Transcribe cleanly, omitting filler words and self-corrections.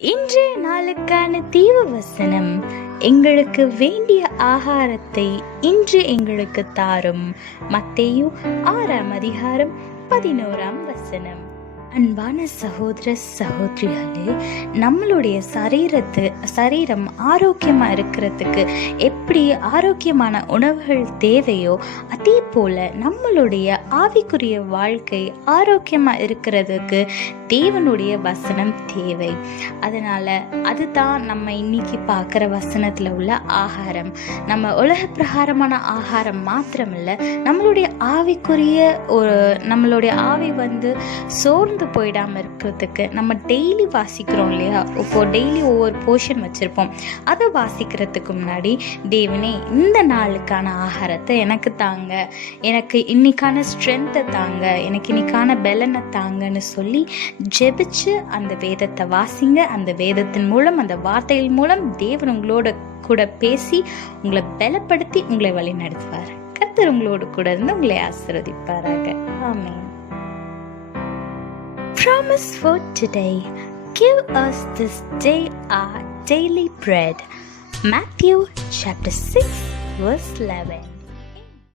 இன்றைய நாளுக்கான தீவ வசனம், எங்களுக்கு வேண்டிய ஆகாரத்தை இன்று எங்களுக்கு தாரும். மத்தேயு 6:11. அன்பான சகோதர சகோதரிகளே, நம்மளுடைய சரீரம் ஆரோக்கியமாக இருக்கிறதுக்கு எப்படி ஆரோக்கியமான உணவுகள் தேவையோ அதே போல் நம்மளுடைய ஆவிக்குரிய வாழ்க்கை ஆரோக்கியமாக இருக்கிறதுக்கு தேவனுடைய வசனம் தேவை. அதனால் அதுதான் நம்ம இன்னைக்கு பார்க்குற வசனத்தில் உள்ள ஆகாரம். நம்ம உலக பிரகாரமான ஆகாரம் மாத்திரமில்லை, நம்மளுடைய ஆவிக்குரிய நம்மளுடைய ஆவி சோர்ந்து போயிடாமல் இருக்கிறதுக்கு நம்ம டெய்லி வாசிக்கிறோம் இல்லையா? இப்போ டெய்லி ஒவ்வொரு போர்ஷன் வச்சுருப்போம். அதை வாசிக்கிறதுக்கு முன்னாடி, தேவனே இந்த நாளுக்கான ஆகாரத்தை எனக்கு தாங்க, எனக்கு இன்னைக்கான ஸ்ட்ரென்த்தை தாங்க, எனக்கு இன்னைக்கான பலனை தாங்கன்னு சொல்லி ஜெபிச்சு அந்த வேதத்தை வாசிங்க. அந்த வேதத்தின் மூலம், அந்த வார்த்தைகள் மூலம் தேவன் உங்களோட கூட பேசி உங்களை பலப்படுத்தி உங்களை வழி நடத்துவார். கர்த்தர் உங்களோடு கூட இருந்து உங்களை ஆசீர்வதிப்பாராக. ஆமென். Promise for today. Give us this day our daily bread. Matthew chapter 6 verse 11.